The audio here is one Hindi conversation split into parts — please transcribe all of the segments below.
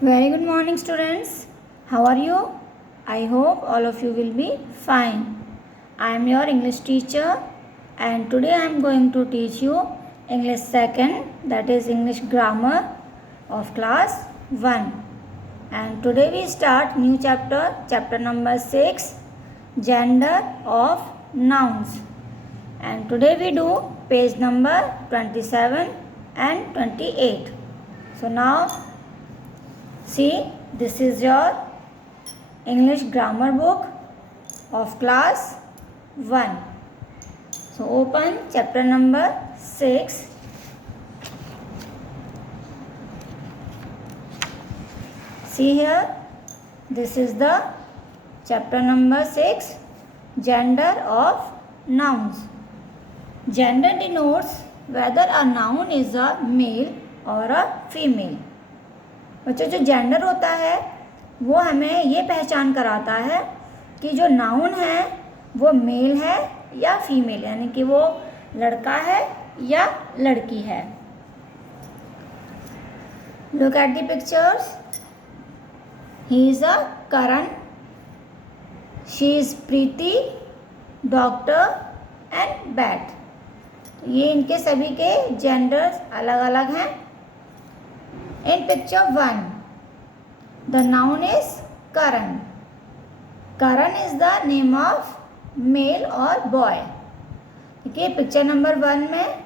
Very good morning, students. How are you? I hope all of you will be fine. I am your English teacher, and today I am going to teach you English second, that is English grammar of class 1. And today we start new chapter number 6, gender of nouns. And today we do page number 27 and 28. So now see, this is your English grammar book of class 1. So open chapter number 6. See here, this is the chapter number 6, gender of nouns. Gender denotes whether a noun is a male or a female. बच्चों, जो जेंडर होता है वो हमें ये पहचान कराता है कि जो नाउन है वो मेल है या फीमेल, यानी कि वो लड़का है या लड़की है. Look at the pictures. He is a Karan, she is Preeti, doctor and bat. ये इनके सभी के जेंडर्स अलग अलग हैं. In picture 1, the noun is Karan. Karan is the name of male or boy. ठीक है, पिक्चर नंबर 1 में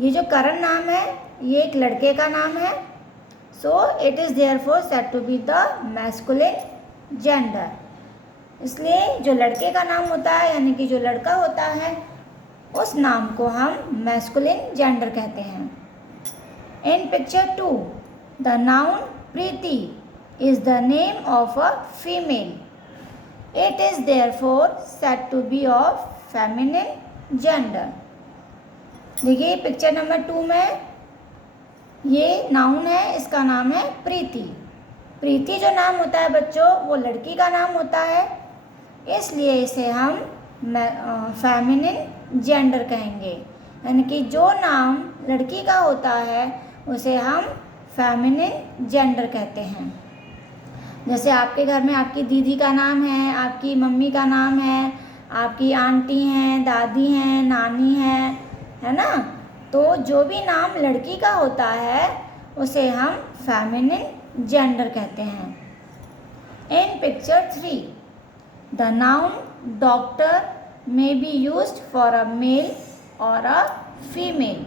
ये जो करण नाम है ये एक लड़के का नाम है. So it is therefore said to be the masculine gender. इसलिए जो लड़के का नाम होता है यानी कि जो लड़का होता है उस नाम को हम masculine gender कहते हैं. In picture 2, the noun Preeti is the name of a female. It is therefore said to be of feminine gender. देखिए पिक्चर नंबर 2 में ये नाउन है, इसका नाम है प्रीति. प्रीति जो नाम होता है बच्चों वो लड़की का नाम होता है, इसलिए इसे हम फेमिनिन जेंडर कहेंगे. यानी कि जो नाम लड़की का होता है उसे हम फेमिनिन जेंडर कहते हैं. जैसे आपके घर में आपकी दीदी का नाम है, आपकी मम्मी का नाम है, आपकी आंटी हैं, दादी हैं, नानी है ना. तो जो भी नाम लड़की का होता है उसे हम फेमिनिन जेंडर कहते हैं. इन picture 3, the noun doctor may be used for a male or a female.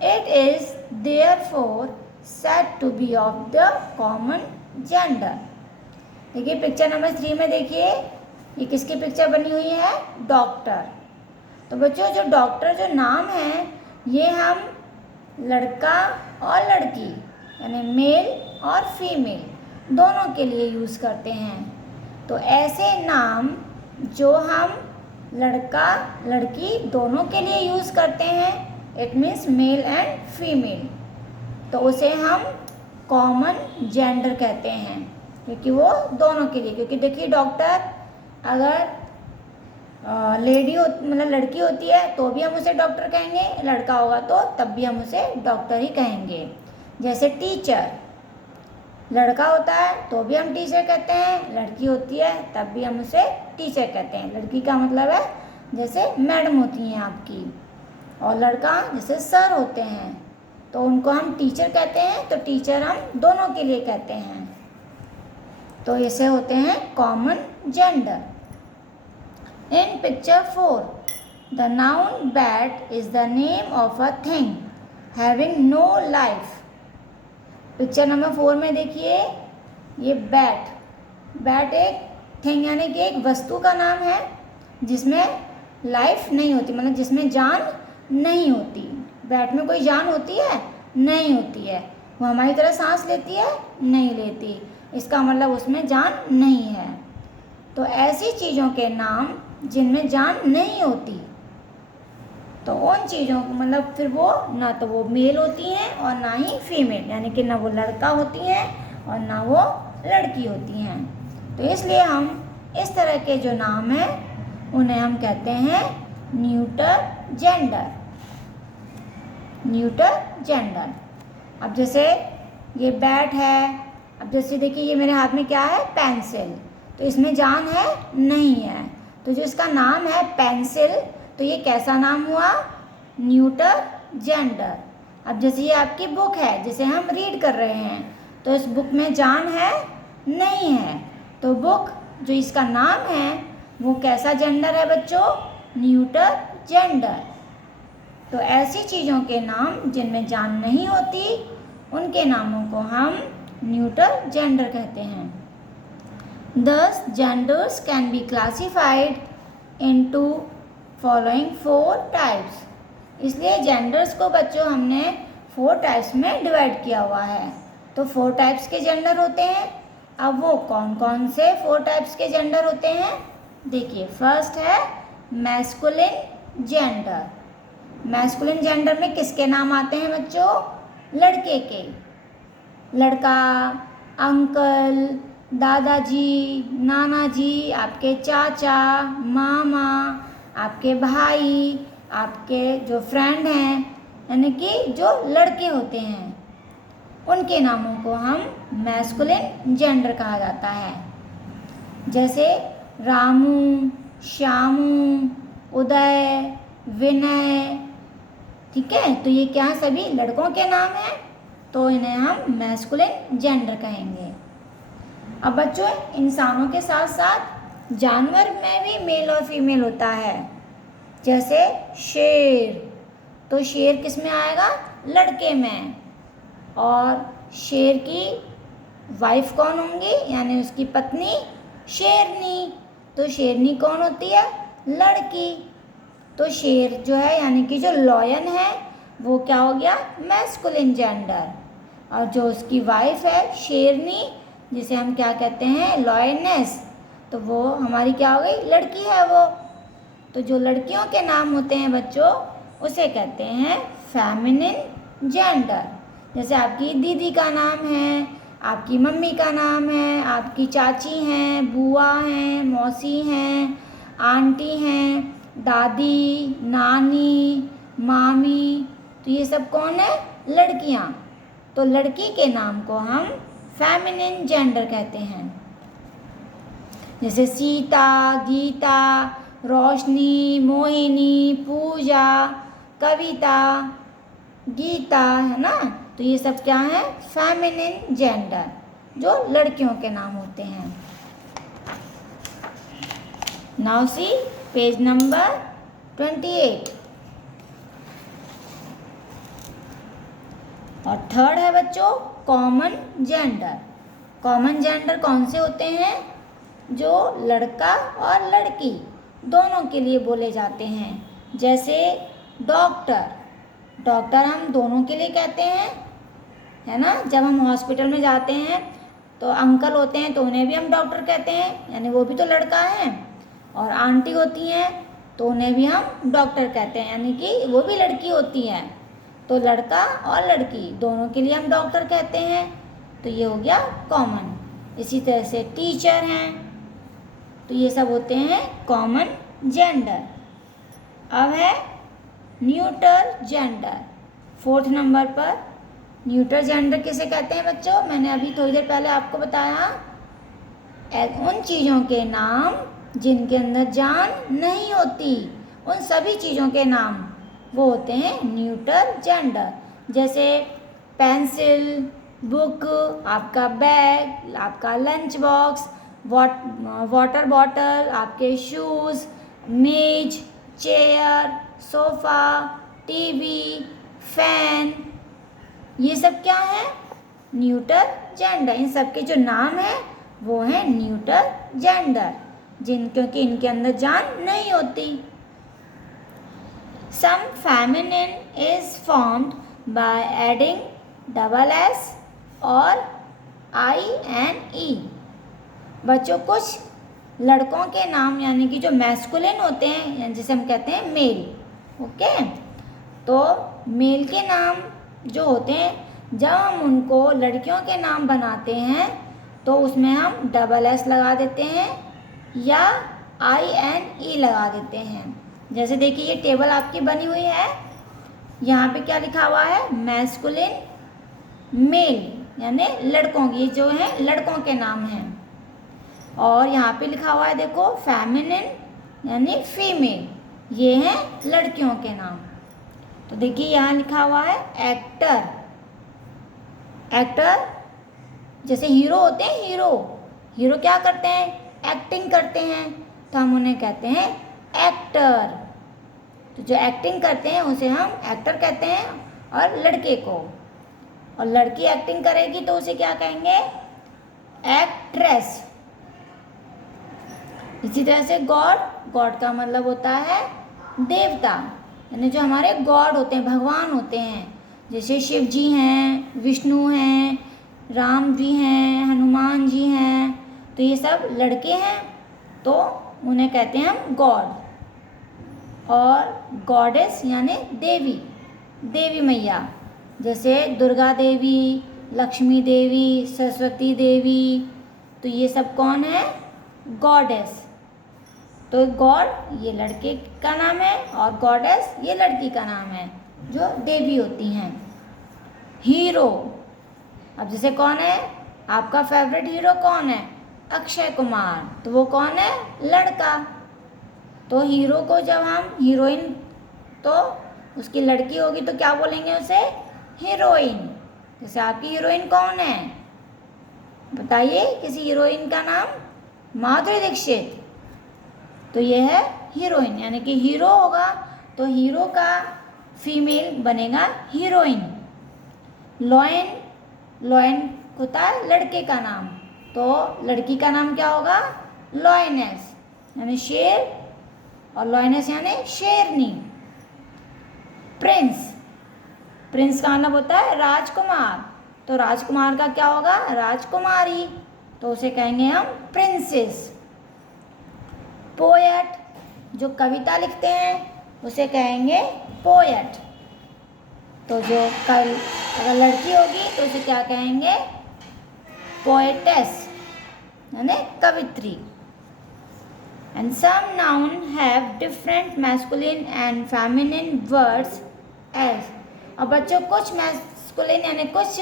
It is therefore said to be of the common gender. देखिए पिक्चर नंबर 3 में देखिए ये किसकी पिक्चर बनी हुई है, डॉक्टर. तो बच्चों जो डॉक्टर जो नाम है ये हम लड़का और लड़की यानी मेल और फीमेल दोनों के लिए यूज़ करते हैं. तो ऐसे नाम जो हम लड़का लड़की दोनों के लिए यूज़ करते हैं, it means male and female, तो उसे हम कॉमन जेंडर कहते हैं क्योंकि वो दोनों के लिए. क्योंकि देखिए डॉक्टर अगर लेडी हो मतलब लड़की होती है तो भी हम उसे डॉक्टर कहेंगे, लड़का होगा तो तब भी हम उसे डॉक्टर ही कहेंगे. जैसे टीचर लड़का होता है तो भी हम टीचर कहते हैं, लड़की होती है तब भी हम उसे टीचर कहते हैं. लड़की का मतलब है जैसे मैडम होती हैं आपकी, और लड़का जैसे सर होते हैं तो उनको हम टीचर कहते हैं. तो टीचर हम दोनों के लिए कहते हैं. तो ऐसे होते हैं common gender. In picture 4, the noun bat is the name of a thing having no life. Picture number 4 में देखिए ये बैट एक थिंग यानी कि एक वस्तु का नाम है जिसमें लाइफ नहीं होती, मतलब जिसमें जान नहीं होती. बैट में कोई जान होती है? नहीं होती है. वो हमारी तरह सांस लेती है? नहीं लेती. इसका मतलब उसमें जान नहीं है. तो ऐसी चीज़ों के नाम जिनमें जान नहीं होती तो उन चीज़ों को मतलब फिर वो ना तो वो मेल होती हैं और ना ही फीमेल, यानी कि ना वो लड़का होती हैं और ना वो लड़की होती हैं. तो इसलिए हम इस तरह के जो नाम हैं उन्हें हम कहते हैं न्यूटर जेंडर. Neuter gender. अब जैसे ये बैट है, अब जैसे देखिए ये मेरे हाथ में क्या है, पेंसिल, तो इसमें जान है नहीं है, तो जो इसका नाम है पेंसिल, तो ये कैसा नाम हुआ, न्यूटर जेंडर। अब जैसे ये आपकी बुक है जिसे हम रीड कर रहे हैं, तो इस बुक में जान है नहीं है, तो बुक जो इसका नाम है वो कैसा जेंडर है बच्चों, न्यूटर जेंडर। तो ऐसी चीज़ों के नाम जिनमें जान नहीं होती उनके नामों को हम न्यूटर जेंडर कहते हैं। Thus genders can be classified into following 4 types। इसलिए जेंडर्स को बच्चों हमने 4 टाइप्स में डिवाइड किया हुआ है। तो 4 टाइप्स के जेंडर होते हैं। अब वो कौन कौन से 4 टाइप्स के जेंडर होते हैं, देखिए फर्स्ट है मैस्कुलिन जेंडर। मैस्कुलिन जेंडर में किसके नाम आते हैं बच्चों, लड़के के, लड़का, अंकल, दादाजी, नाना जी, आपके चाचा, मामा, आपके भाई, आपके जो फ्रेंड हैं, यानी कि जो लड़के होते हैं उनके नामों को हम मैस्कुलिन जेंडर कहा जाता है। जैसे रामू, श्यामू, उदय, विनय, ठीक है, तो ये क्या सभी लड़कों के नाम हैं, तो इन्हें हम मैस्कुलिन जेंडर कहेंगे। अब बच्चों इंसानों के साथ साथ जानवर में भी मेल और फीमेल होता है। जैसे शेर, तो शेर किस में आएगा, लड़के में, और शेर की वाइफ कौन होंगी, यानी उसकी पत्नी शेरनी, तो शेरनी कौन होती है, लड़की। तो शेर जो है यानी कि जो लॉयन है वो क्या हो गया, मैस्कुलिन जेंडर, और जो उसकी वाइफ है शेरनी, जिसे हम क्या कहते हैं, लॉयनेस, तो वो हमारी क्या हो गई, लड़की है वो। तो जो लड़कियों के नाम होते हैं बच्चों उसे कहते हैं फेमिनिन जेंडर। जैसे आपकी दीदी का नाम है, आपकी मम्मी का नाम है, आपकी चाची हैं, बुआ हैं, मौसी हैं, आंटी हैं, दादी, नानी, मामी, तो ये सब कौन है, लड़कियाँ। तो लड़की के नाम को हम फेमिनिन जेंडर कहते हैं। जैसे सीता, गीता, रोशनी, मोहिनी, पूजा, कविता, गीता, है ना, तो ये सब क्या है, फेमिनिन जेंडर, जो लड़कियों के नाम होते हैं। Now see page number 28। और थर्ड है बच्चों कॉमन जेंडर। कॉमन जेंडर कौन से होते हैं, जो लड़का और लड़की दोनों के लिए बोले जाते हैं। जैसे डॉक्टर, डॉक्टर हम दोनों के लिए कहते हैं, है ना, जब हम हॉस्पिटल में जाते हैं तो अंकल होते हैं तो उन्हें भी हम डॉक्टर कहते हैं, यानी वो भी तो लड़का है, और आंटी होती हैं तो उन्हें भी हम डॉक्टर कहते हैं, यानी कि वो भी लड़की होती हैं। तो लड़का और लड़की दोनों के लिए हम डॉक्टर कहते हैं, तो ये हो गया कॉमन। इसी तरह से टीचर हैं, तो ये सब होते हैं कॉमन जेंडर। अब है न्यूटर जेंडर, 4th नंबर पर। न्यूटर जेंडर किसे कहते हैं बच्चों, मैंने अभी थोड़ी देर पहले आपको बताया, उन चीज़ों के नाम जिनके अंदर जान नहीं होती, उन सभी चीज़ों के नाम वो होते हैं न्यूटर जेंडर। जैसे पेंसिल, बुक, आपका बैग, आपका लंच बॉक्स, वाटर बॉटल, आपके शूज़, मेज, चेयर, सोफ़ा, टीवी, फैन, ये सब क्या है, न्यूटर जेंडर। इन सब के जो नाम है वो है न्यूटर जेंडर, क्योंकि इनके अंदर जान नहीं होती। Some feminine is formed by adding double S और INE। बच्चों कुछ लड़कों के नाम यानी कि जो मैस्कुलिन होते हैं, जिसे हम कहते हैं मेल, ओके, तो मेल के नाम जो होते हैं जब हम उनको लड़कियों के नाम बनाते हैं तो उसमें हम डबल S लगा देते हैं या INE लगा देते हैं। जैसे देखिए ये टेबल आपकी बनी हुई है, यहाँ पे क्या लिखा हुआ है, मैस्कुलिन मेल, यानी लड़कों की, ये जो है लड़कों के नाम हैं। और यहाँ पे लिखा हुआ है देखो फेमिनिन यानी फीमेल, ये हैं लड़कियों के नाम। तो देखिए यहाँ लिखा हुआ है एक्टर। एक्टर जैसे हीरो होते हैं, हीरो क्या करते हैं, एक्टिंग करते हैं, तो हम उन्हें कहते हैं एक्टर। तो जो एक्टिंग करते हैं उसे हम एक्टर कहते हैं, और लड़के को, और लड़की एक्टिंग करेगी तो उसे क्या कहेंगे, एक्ट्रेस। इसी तरह से गॉड का मतलब होता है देवता, यानी जो हमारे गॉड होते हैं, भगवान होते हैं, जैसे शिव जी हैं, विष्णु हैं, राम जी हैं, हनुमान जी हैं, तो ये सब लड़के हैं, तो उन्हें कहते हैं हम गॉड। और गॉडेस यानी देवी मैया, जैसे दुर्गा देवी, लक्ष्मी देवी, सरस्वती देवी, तो ये सब कौन है, गॉडेस। तो गॉड ये लड़के का नाम है और गॉडेस ये लड़की का नाम है, जो देवी होती हैं। हीरो, अब जैसे कौन है आपका फेवरेट हीरो, कौन है, अक्षय कुमार, तो वो कौन है, लड़का। तो हीरो को जब हम, हीरोइन तो उसकी लड़की होगी तो क्या बोलेंगे उसे, हीरोइन। जैसे आपकी हीरोइन कौन है, बताइए किसी हीरोइन का नाम, माधुरी दीक्षित, तो ये है हीरोइन। यानी कि हीरो होगा तो हीरो का फीमेल बनेगा हीरोइन। लॉयन होता है लड़के का नाम, तो लड़की का नाम क्या होगा, लॉयनेस यानी शेर, और लॉयनेस यानी शेरनी। प्रिंस का मतलब होता है राजकुमार, तो राजकुमार का क्या होगा, राजकुमारी, तो उसे कहेंगे हम प्रिंसेस। पोएट, जो कविता लिखते हैं उसे कहेंगे पोएट। तो जो अगर लड़की होगी तो उसे क्या कहेंगे, पोएटेस यानी कवित्री। And some noun have different masculine and feminine words as। और बच्चों कुछ मैस्कुलिन यानी कुछ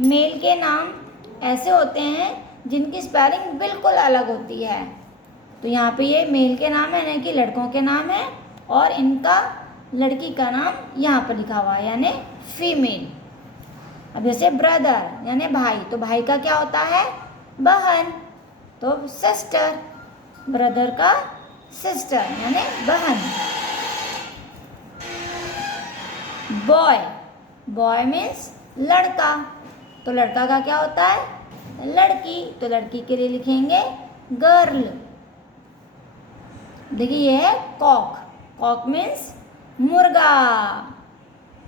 मेल के नाम ऐसे होते हैं जिनकी स्पेलिंग बिल्कुल अलग होती है। तो यहाँ पे ये मेल के नाम है, यानी कि लड़कों के नाम है, और इनका लड़की का नाम यहाँ पर लिखा हुआ है यानी फीमेल। अब जैसे ब्रदर यानी भाई, तो भाई का क्या होता है, बहन, तो सिस्टर, ब्रदर का सिस्टर यानी बहन। बॉय मीन्स लड़का, तो लड़का का क्या होता है, लड़की, तो लड़की के लिए लिखेंगे गर्ल। देखिए ये है कॉक मीन्स मुर्गा,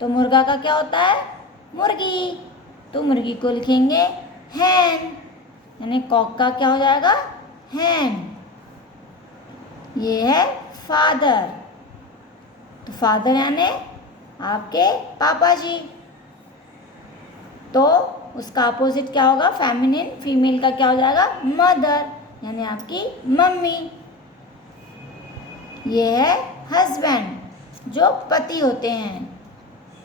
तो मुर्गा का क्या होता है, मुर्गी, तो मुर्गी को लिखेंगे हैन, यानी कॉक का क्या हो जाएगा, हैन। ये है फादर, तो फादर यानी आपके पापा जी, तो उसका अपोजिट क्या होगा, फेमिनिन, फीमेल का क्या हो जाएगा, मदर यानी आपकी मम्मी। ये है हस्बैंड, जो पति होते हैं,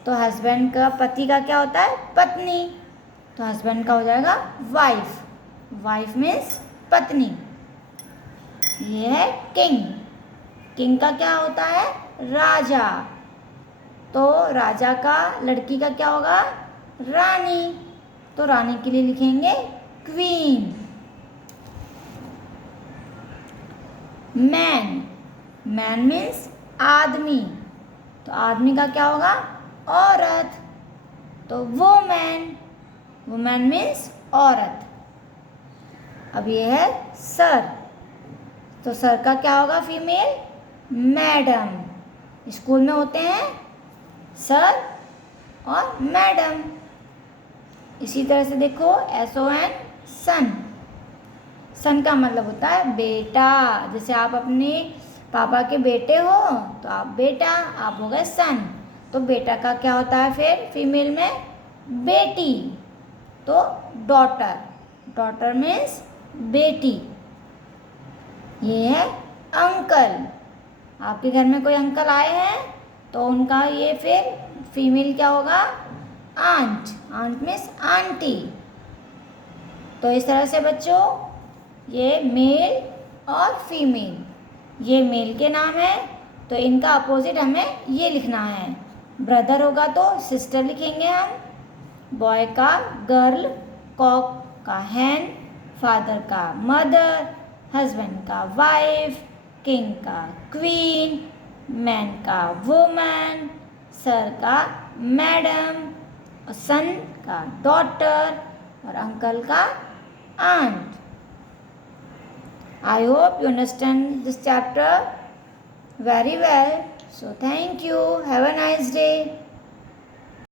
तो हस्बैंड का, पति का क्या होता है, पत्नी, तो हस्बैंड का हो जाएगा वाइफ मीन्स पत्नी। ये है किंग का क्या होता है, राजा, तो राजा का लड़की का क्या होगा, रानी, तो रानी के लिए लिखेंगे क्वीन। मैन मीन्स आदमी, तो आदमी का क्या होगा, औरत, तो वुमेन मीन्स औरत। अब ये है सर, तो सर का क्या होगा, फीमेल, मैडम। स्कूल में होते हैं सर और मैडम। इसी तरह से देखो SON, सन का मतलब होता है बेटा, जैसे आप अपने पापा के बेटे हो तो आप बेटा, आप हो गए सन। तो बेटा का क्या होता है फिर फीमेल में, बेटी, तो डॉटर मीन्स बेटी। ये है अंकल, आपके घर में कोई अंकल आए हैं तो उनका ये फिर फीमेल क्या होगा, आंट मीन्स आंटी, तो इस तरह से बच्चों ये मेल और फीमेल, ये मेल के नाम है तो इनका अपोजिट हमें ये लिखना है। ब्रदर होगा तो सिस्टर लिखेंगे हम, बॉय का गर्ल, कॉक का हैन, फादर का मदर, हस्बैंड का वाइफ, किंग का क्वीन, मैन का वुमन, सर का मैडम, सन का डॉटर और अंकल का aunt. I hope you understand this chapter very well. So thank you. Have a nice day.